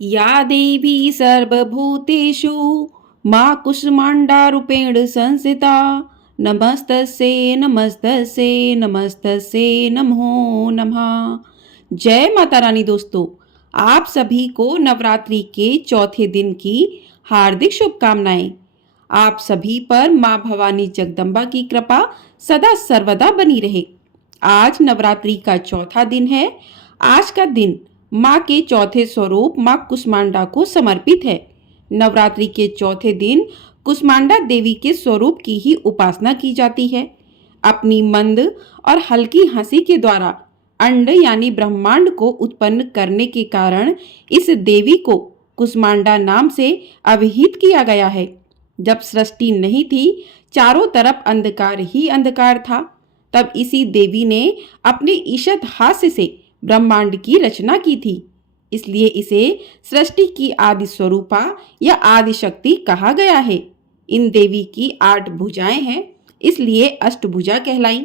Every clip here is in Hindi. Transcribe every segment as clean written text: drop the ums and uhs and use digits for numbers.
या देवी सर्वभूतेषु मां कूष्माण्डारूपेण संस्थिता नमस्तस्यै नमस्तस्यै नमस्तस्यै नमो नमः। जय माता रानी। दोस्तों, आप सभी को नवरात्रि के चौथे दिन की हार्दिक शुभकामनाएं। आप सभी पर मां भवानी जगदम्बा की कृपा सदा सर्वदा बनी रहे। आज नवरात्रि का चौथा दिन है। आज का दिन मां के चौथे स्वरूप मां कुष्मांडा को समर्पित है। नवरात्रि के चौथे दिन कुष्मांडा देवी के स्वरूप की ही उपासना की जाती है। अपनी मंद और हल्की हंसी के द्वारा अंड यानी ब्रह्मांड को उत्पन्न करने के कारण इस देवी को कुष्मांडा नाम से अभिहित किया गया है। जब सृष्टि नहीं थी, चारों तरफ अंधकार ही अंधकार था, तब इसी देवी ने अपने ईशत हास्य से ब्रह्मांड की रचना की थी। इसलिए इसे सृष्टि की आदि स्वरूपा या आदि शक्ति कहा गया है। इन देवी की 8 भुजाएं हैं, इसलिए अष्टभुजा कहलाई।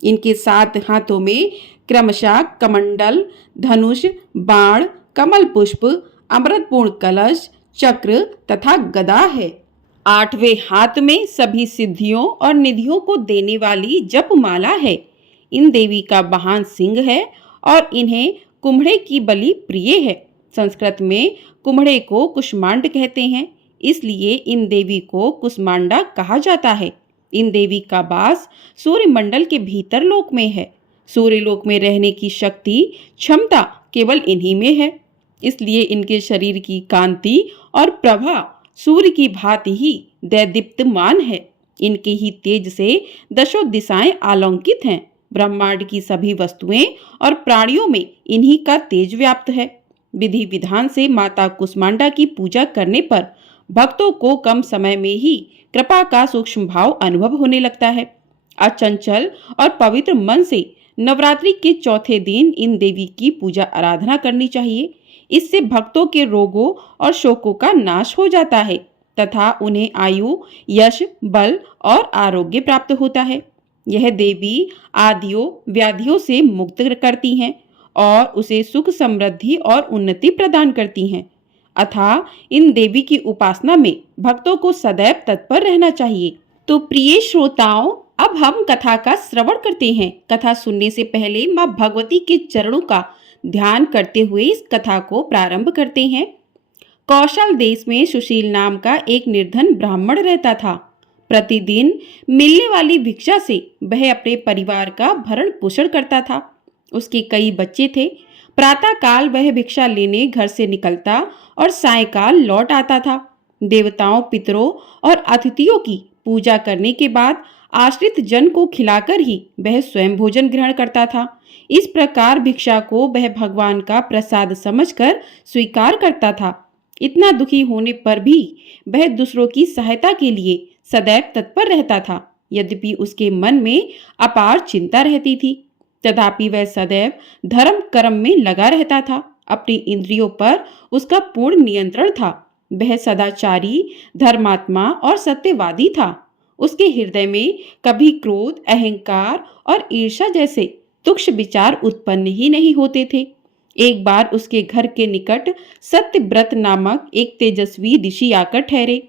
इनके 7 हाथों में क्रमशः कमंडल, धनुष, बाण, कमल पुष्प, अमृतपूर्ण कलश, चक्र तथा गदा है। 8वें हाथ में सभी सिद्धियों और निधियों को देने वाली जपमाला है। इन देवी का वाहन सिंह है और इन्हें कुम्हड़े की बलि प्रिय है। संस्कृत में कुम्हड़े को कुष्मांड कहते हैं, इसलिए इन देवी को कुष्मांडा कहा जाता है। इन देवी का वास सूर्य मंडल के भीतर लोक में है। सूर्य लोक में रहने की शक्ति क्षमता केवल इन्हीं में है, इसलिए इनके शरीर की कांति और प्रभा सूर्य की भांति ही दैदीप्यमान है। इनके ही तेज से दशों दिशाएं आलौकित हैं। ब्रह्मांड की सभी वस्तुएं और प्राणियों में इन्हीं का तेज व्याप्त है। विधि विधान से माता कुष्मांडा की पूजा करने पर भक्तों को कम समय में ही कृपा का सूक्ष्म भाव अनुभव होने लगता है। अचंचल और पवित्र मन से नवरात्रि के चौथे दिन इन देवी की पूजा आराधना करनी चाहिए। इससे भक्तों के रोगों और शोकों का नाश हो जाता है तथा उन्हें आयु, यश, बल और आरोग्य प्राप्त होता है। यह देवी आदियों व्याधियों से मुक्त करती हैं और उसे सुख, समृद्धि और उन्नति प्रदान करती हैं। अतः इन देवी की उपासना में भक्तों को सदैव तत्पर रहना चाहिए। तो प्रिय श्रोताओं, अब हम कथा का श्रवण करते हैं। कथा सुनने से पहले मां भगवती के चरणों का ध्यान करते हुए इस कथा को प्रारंभ करते हैं। कौशल देश में सुशील नाम का एक निर्धन ब्राह्मण रहता था। प्रतिदिन मिलने वाली भिक्षा से वह अपने परिवार का भरण पोषण करता था। उसके कई बच्चे थे। प्रातः काल वह भिक्षा लेने घर से निकलता और सायंकाल लौट आता था। देवताओं, पितरों और अतिथियों की पूजा करने के बाद आश्रित जन को खिलाकर ही वह स्वयं भोजन ग्रहण करता था। इस प्रकार भिक्षा को वह भगवान का प्रसाद समझकर स्वीकार करता था। इतना दुखी होने पर भी वह दूसरों की सहायता के लिए सदैव तत्पर रहता था। यद्यपि उसके मन में अपार चिंता रहती थी, तथापि वह सदैव धर्म कर्म में लगा रहता था। अपनी इंद्रियों पर उसका पूर्ण नियंत्रण था। वह सदाचारी, धर्मात्मा और सत्यवादी था। उसके हृदय में कभी क्रोध, अहंकार और ईर्ष्या जैसे तुक्ष विचार उत्पन्न ही नहीं होते थे। एक बार उसके घर के निकट सत्यव्रत नामक एक तेजस्वी ऋषि आकर ठहरे।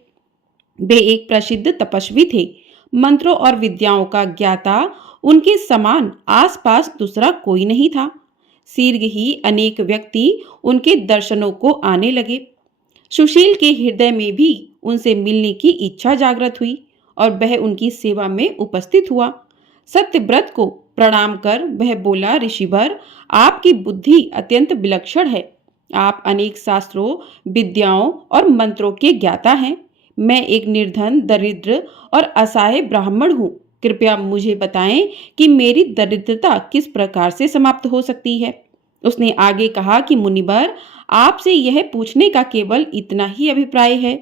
वे एक प्रसिद्ध तपस्वी थे। मंत्रों और विद्याओं का ज्ञाता उनके समान आसपास दूसरा कोई नहीं था। शीघ्र ही अनेक व्यक्ति उनके दर्शनों को आने लगे। सुशील के हृदय में भी उनसे मिलने की इच्छा जागृत हुई और वह उनकी सेवा में उपस्थित हुआ। सत्यव्रत को प्रणाम कर वह बोला, ऋषिवर, आपकी बुद्धि अत्यंत विलक्षण है। आप अनेक शास्त्रों, विद्याओं और मंत्रों के ज्ञाता हैं। मैं एक निर्धन, दरिद्र और असहाय ब्राह्मण हूँ। कृपया मुझे बताएं कि मेरी दरिद्रता किस प्रकार से समाप्त हो सकती है। उसने आगे कहा कि मुनिवर, आपसे यह पूछने का केवल इतना ही अभिप्राय है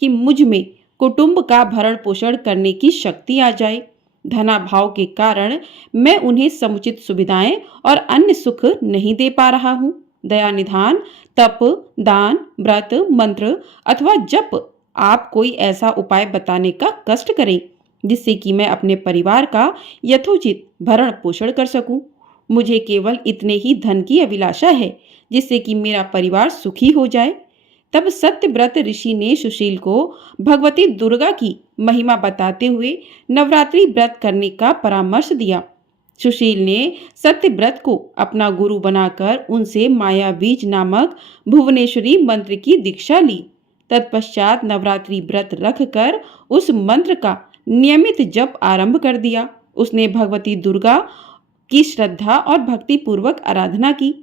कि मुझ में कुटुंब का भरण पोषण करने की शक्ति आ जाए। धनाभाव के कारण मैं उन्हें समुचित सुविधाएं और अन्य सुख नहीं दे पा रहा हूँ। दया निधान, तप, दान, व्रत, मंत्र अथवा जप, आप कोई ऐसा उपाय बताने का कष्ट करें जिससे कि मैं अपने परिवार का यथोचित भरण पोषण कर सकूं। मुझे केवल इतने ही धन की अभिलाषा है जिससे कि मेरा परिवार सुखी हो जाए। तब सत्यव्रत ऋषि ने सुशील को भगवती दुर्गा की महिमा बताते हुए नवरात्रि व्रत करने का परामर्श दिया। सुशील ने सत्यव्रत को अपना गुरु बनाकर उनसे माया बीज नामक भुवनेश्वरी मंत्र की दीक्षा ली। तत्पश्चात नवरात्रि व्रत रखकर उस मंत्र का नियमित जप आरंभ कर दिया। उसने भगवती दुर्गा की श्रद्धा और भक्ति पूर्वक आराधना की।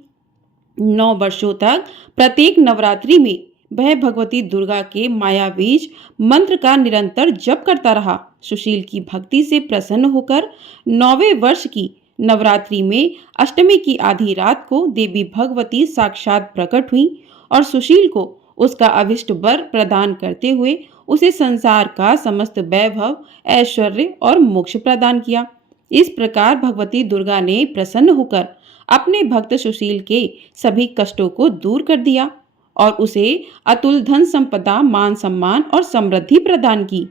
9 वर्षों तक प्रत्येक नवरात्रि में वह भगवती दुर्गा के मायाबीज मंत्र का निरंतर जप करता रहा। सुशील की भक्ति से प्रसन्न होकर 9वें वर्ष की नवरात्रि में अष्टमी की आधी रात को देवी भगवती साक्षात प्रकट हुई और सुशील को उसका अभिष्ट वर प्रदान करते हुए उसे संसार का समस्त वैभव, ऐश्वर्य और मोक्ष प्रदान किया। इस प्रकार भगवती दुर्गा ने प्रसन्न होकर अपने भक्त सुशील के सभी कष्टों को दूर कर दिया और उसे अतुल धन संपदा, मान सम्मान और समृद्धि प्रदान की।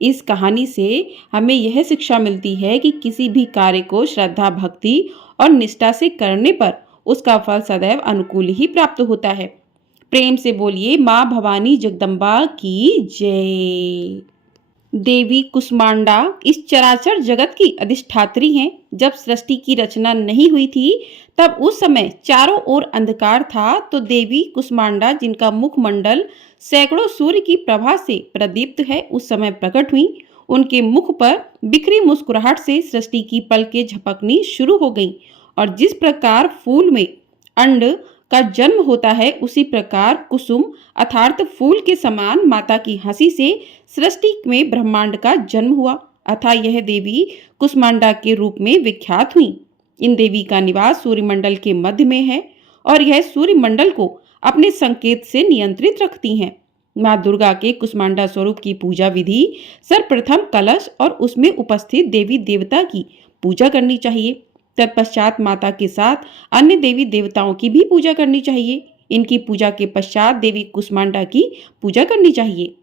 इस कहानी से हमें यह शिक्षा मिलती है कि किसी भी कार्य को श्रद्धा, भक्ति और निष्ठा से करने पर उसका फल सदैव अनुकूल ही प्राप्त होता है। प्रेम से बोलिए माँ भवानी जगदम्बा की जय। देवी कुष्मांडा इस चराचर जगत की अधिष्ठात्री हैं। जब सृष्टि की रचना नहीं हुई थी तब उस समय चारों ओर अंधकार था, तो देवी कुष्मांडा, जिनका मुखमंडल सैकड़ों सूर्य की प्रभा से प्रदीप्त है, उस समय प्रकट हुई। उनके मुख पर बिखरी मुस्कुराहट से सृष्टि की पलकें झपकनी शुरू हो गईं और जिस प्रकार फूल में अंड का जन्म होता है, उसी प्रकार कुसुम अर्थात फूल के समान माता की हंसी से सृष्टि में ब्रह्मांड का जन्म हुआ। अतः यह देवी कुष्मांडा के रूप में विख्यात हुई। इन देवी का निवास सूर्यमंडल के मध्य में है और यह सूर्यमंडल को अपने संकेत से नियंत्रित रखती हैं। माँ दुर्गा के कुष्मांडा स्वरूप की पूजा विधि सर्वप्रथम कलश और उसमें उपस्थित देवी देवता की पूजा करनी चाहिए। तत्पश्चात माता के साथ अन्य देवी देवताओं की भी पूजा करनी चाहिए। इनकी पूजा के पश्चात देवी कुष्मांडा की पूजा करनी चाहिए।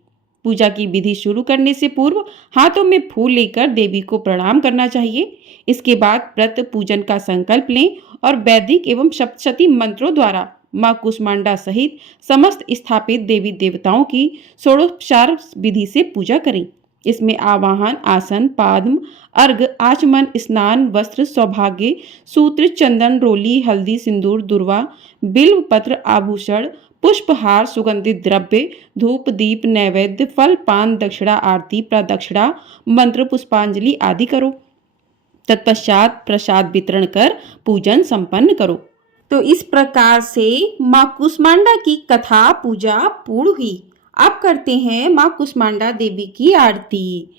पूजा की विधि शुरू करने से पूर्व हाथों में फूल लेकर देवी को प्रणाम करना चाहिए। इसके बाद व्रत पूजन का संकल्प लें और वैदिक एवं सप्तशती मंत्रों द्वारा माँ कुष्मांडा सहित समस्त स्थापित देवी देवताओं की षोडोपचार विधि से पूजा करें। इसमें आवाहन, आसन, पाद्म, अर्घ, आचमन, स्नान, वस्त्र, सौभाग्य, सूत्र, चंदन, रोली, हल्दी, सिंदूर, दुर्वा, बिल्व पत्र, आभूषण, पुष्पहार, सुगंधित द्रव्य, धूप, दीप, नैवेद्य, फल, पान, दक्षिणा, आरती, प्रदक्षिणा, मंत्र, पुष्पांजलि आदि करो। तत्पश्चात प्रसाद वितरण कर पूजन संपन्न करो। तो इस प्रकार से माँ कुष्मांडा की कथा पूजा पूर्ण हुई। अब करते हैं माँ कुष्मांडा देवी की आरती।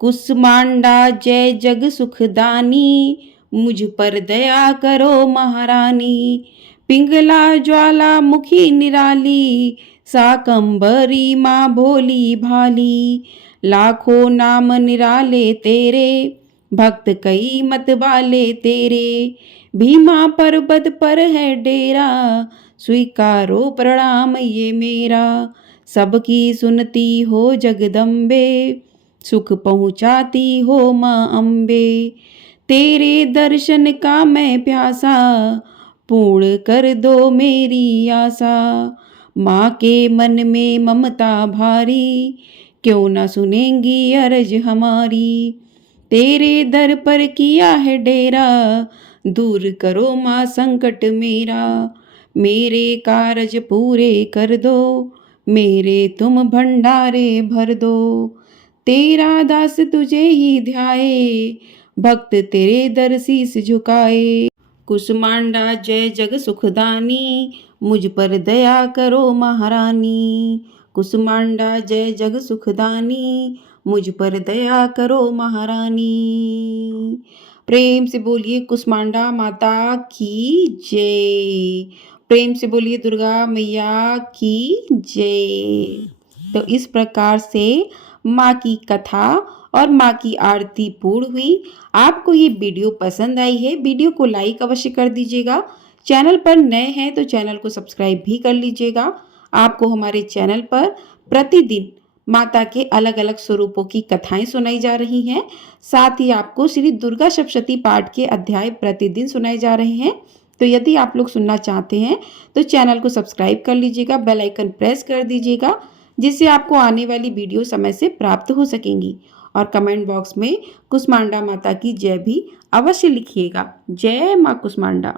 कुष्मांडा जय जग सुखदानी, मुझ पर दया करो महारानी। पिंगला ज्वाला मुखी निराली, साकंबरी माँ भोली भाली। लाखों नाम निराले तेरे, भक्त कई मत वाले तेरे। भीमा पर्वत पर है डेरा, स्वीकारो प्रणाम ये मेरा। सबकी सुनती हो जगदम्बे, सुख पहुँचाती हो माँ अम्बे। तेरे दर्शन का मैं प्यासा, पूर्ण कर दो मेरी आशा। माँ के मन में ममता भारी, क्यों न सुनेंगी अर्ज हमारी। तेरे दर पर किया है डेरा, दूर करो माँ संकट मेरा। मेरे कारज पूरे कर दो, मेरे तुम भंडारे भर दो। तेरा दास तुझे ही ध्याए, भक्त तेरे दर शीस झुकाए। कुष्मांडा जय जग सुखदानी, मुझ पर दया करो महारानी। कुष्मांडा जय जग सुखदानी, मुझ पर दया करो महारानी। प्रेम से बोलिए कुष्मांडा माता की जय। प्रेम से बोलिए दुर्गा मैया की जय। तो इस प्रकार से माँ की कथा और माँ की आरती पूर्ण हुई। आपको ये वीडियो पसंद आई है, वीडियो को लाइक अवश्य कर दीजिएगा। चैनल पर नए हैं तो चैनल को सब्सक्राइब भी कर लीजिएगा। आपको हमारे चैनल पर प्रतिदिन माता के अलग अलग स्वरूपों की कथाएं सुनाई जा रही हैं। साथ ही आपको श्री दुर्गा सप्तशती पाठ के अध्याय प्रतिदिन सुनाए जा रहे हैं। तो यदि आप लोग सुनना चाहते हैं तो चैनल को सब्सक्राइब कर लीजिएगा, बेल आइकन प्रेस कर दीजिएगा, जिससे आपको आने वाली वीडियो समय से प्राप्त हो सकेंगी। और कमेंट बॉक्स में कुष्मांडा माता की जय भी अवश्य लिखिएगा। जय माँ कुष्मांडा।